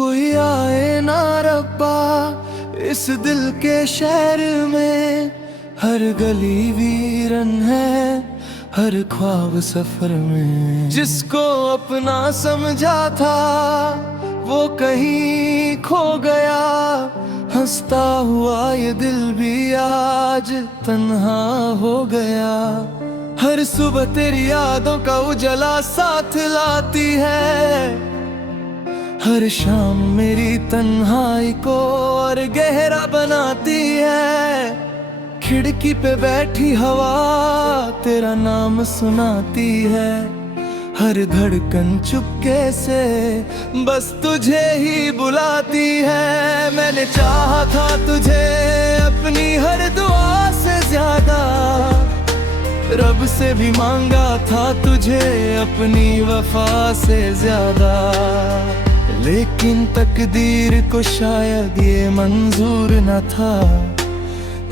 कोई आए ना रब्बा इस दिल के शहर में, हर गली वीरन है, हर ख्वाब सफर में। जिसको अपना समझा था वो कहीं खो गया, हंसता हुआ ये दिल भी आज तन्हा हो गया। हर सुबह तेरी यादों का उजला साथ लाती है, हर शाम मेरी तन्हाई को और गहरा बनाती है। खिड़की पे बैठी हवा तेरा नाम सुनाती है, हर धड़कन चुपके से बस तुझे ही बुलाती है। मैंने चाहा था तुझे अपनी हर दुआ से ज्यादा, रब से भी मांगा था तुझे अपनी वफा से ज्यादा। लेकिन तकदीर को शायद ये मंजूर न था,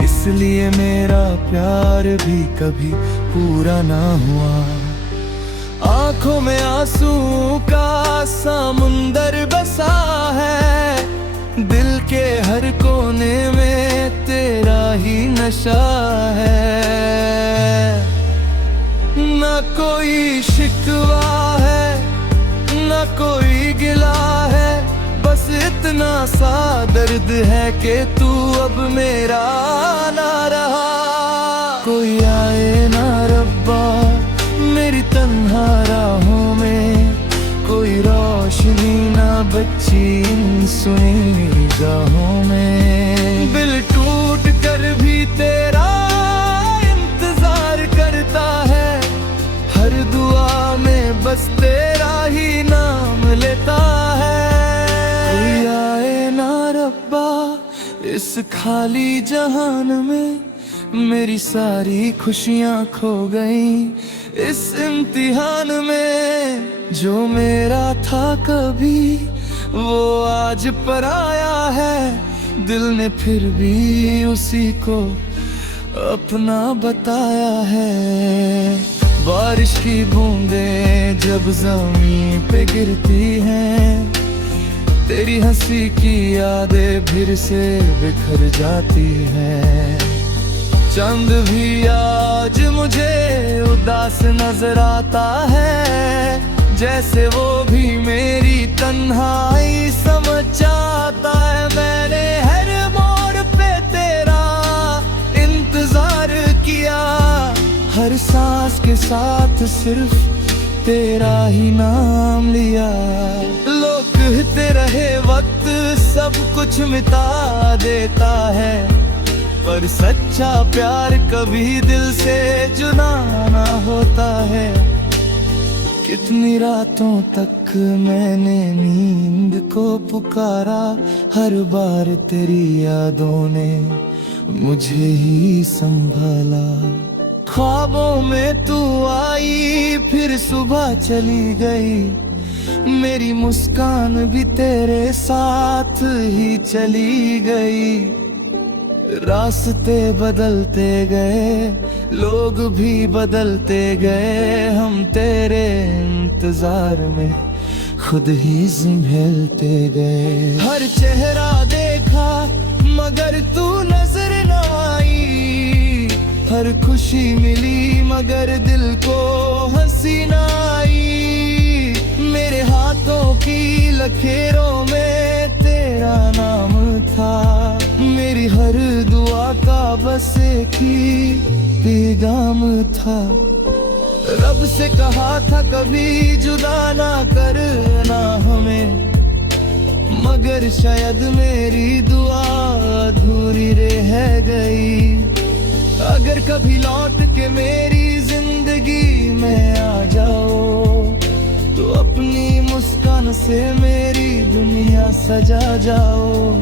इसलिए मेरा प्यार भी कभी पूरा ना हुआ। आंखों में आंसू का समुंदर बसा है, दिल के हर कोने में तेरा ही नशा है। ना कोई शिकवा है ना कोई गिला है, बस इतना सा दर्द है कि तू अब मेरा ना रहा। कोई आए ना रब्बा मेरी तन्हा राहों में, कोई रोशनी ना बची इन सुनी निगाहों में। दिल टूट कर भी तेरा इंतजार करता है, हर दुआ में बस तेरा ही नाम लेता है। कोई आए ना रब्बा इस खाली जहान में, मेरी सारी खुशियां खो गईं इस इम्तिहान में। जो मेरा था कभी वो आज पराया है, दिल ने फिर भी उसी को अपना बताया है। बारिश की बूंदें जब जमीन पे गिरती हैं, तेरी हंसी की यादें फिर से बिखर जाती हैं। चंद भी आज मुझे उदास नजर आता है, जैसे वो भी मेरी तन्हाई समझ जाता है। मैंने हर मोड़ पे तेरा इंतजार किया, हर सांस के साथ सिर्फ तेरा ही नाम लिया। लोग कहते रहे वक्त सब कुछ मिटा देता है, पर सच्चा प्यार कभी दिल से जुदा ना होता है। कितनी रातों तक मैंने नींद को पुकारा, हर बार तेरी यादों ने मुझे ही संभाला। ख्वाबों में तू आई फिर सुबह चली गई, मेरी मुस्कान भी तेरे साथ ही चली गई। रास्ते बदलते गए, लोग भी बदलते गए, हम तेरे इंतजार में खुद ही संभलते गए। हर चेहरा देखा मगर तू नजर न आई, हर खुशी मिली मगर दिल को हंसी न आई। मेरे हाथों की लकीरों में तेरा नाम था, मेरी हर दुआ का बस एक ही पैगाम था। रब से कहा था कभी जुदा ना करना हमें, मगर शायद मेरी दुआ अधूरी रह गई। अगर कभी लौट के मेरी जिंदगी में आ जाओ, तो अपनी मुस्कान से मेरी दुनिया सजा जाओ।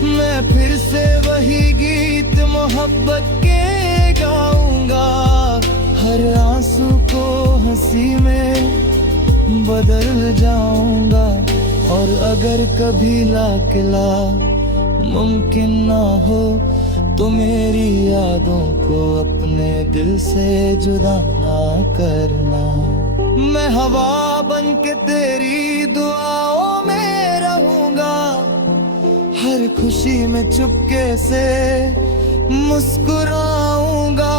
मैं फिर से वही गीत मोहब्बत के गाऊंगा, हर आंसू को हंसी में बदल जाऊंगा। और अगर कभी लाकिला मुमकिन ना हो, तो मेरी यादों को अपने दिल से जुदा ना करना। मैं हवा बन के तेरी दुआओं में रहूंगा, हर खुशी में चुपके से मुस्कुराऊंगा,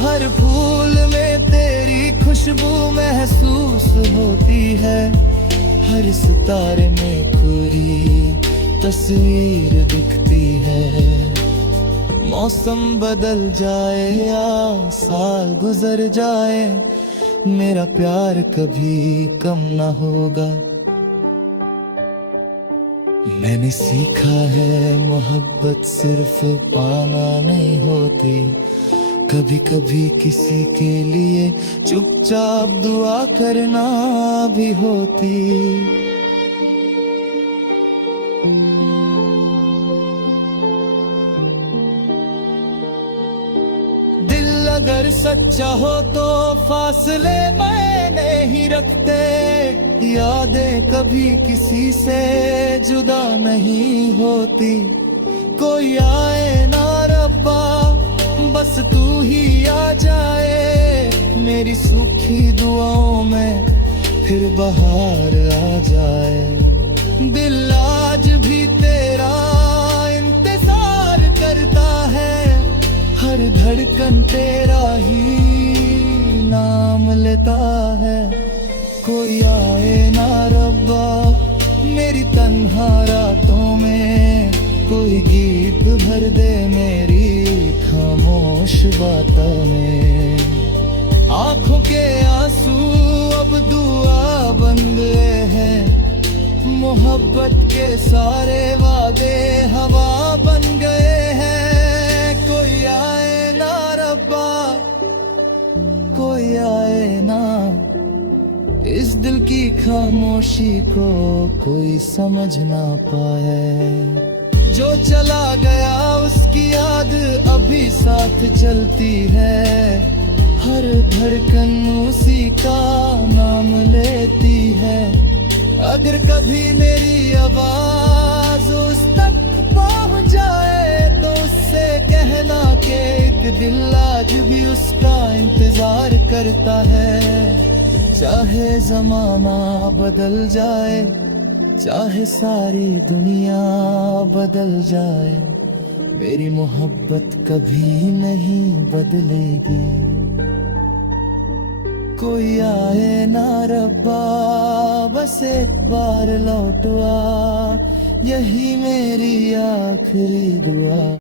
हर फूल में तेरी खुशबू महसूस होती है, हर सितारे में कोई तस्वीर दिखती है। मौसम बदल जाए या साल गुजर जाए, मेरा प्यार कभी कम ना होगा। मैंने सीखा है मोहब्बत सिर्फ पाना नहीं होती, कभी कभी किसी के लिए चुपचाप दुआ करना भी होती। दिल अगर सच्चा हो तो फासले मायने ही रखते, यादें कभी किसी से जुदा नहीं होती। कोई आए ना रब्बा, बस तू ही आ जाए, मेरी सूखी दुआओं में फिर बहार आ जाए। दिल आज भी तेरा इंतजार करता है, हर धड़कन तेरा ही नाम लेता है। कोई आए ना रब्बा मेरी तन्हा रातों में, कोई गीत भर दे मेरी खामोश बातों में। आंखों के आंसू अब दुआ बन गए हैं, मोहब्बत के सारे वादे हवा बन गए हैं। कोई आए ना रब्बा, कोई आए ना, इस दिल की खामोशी को कोई समझ ना पाए। जो चला गया उसकी याद अभी साथ चलती है, हर धड़कन उसी का नाम लेती है। अगर कभी मेरी आवाज उस तक पहुंच जाए तो उससे कहना कि एक दिल आज भी उसका इंतजार करता है। चाहे जमाना बदल जाए, चाहे सारी दुनिया बदल जाए, मेरी मोहब्बत कभी नहीं बदलेगी। कोई आए ना रब्बा, बस एक बार लौट आ, यही मेरी आखिरी दुआ।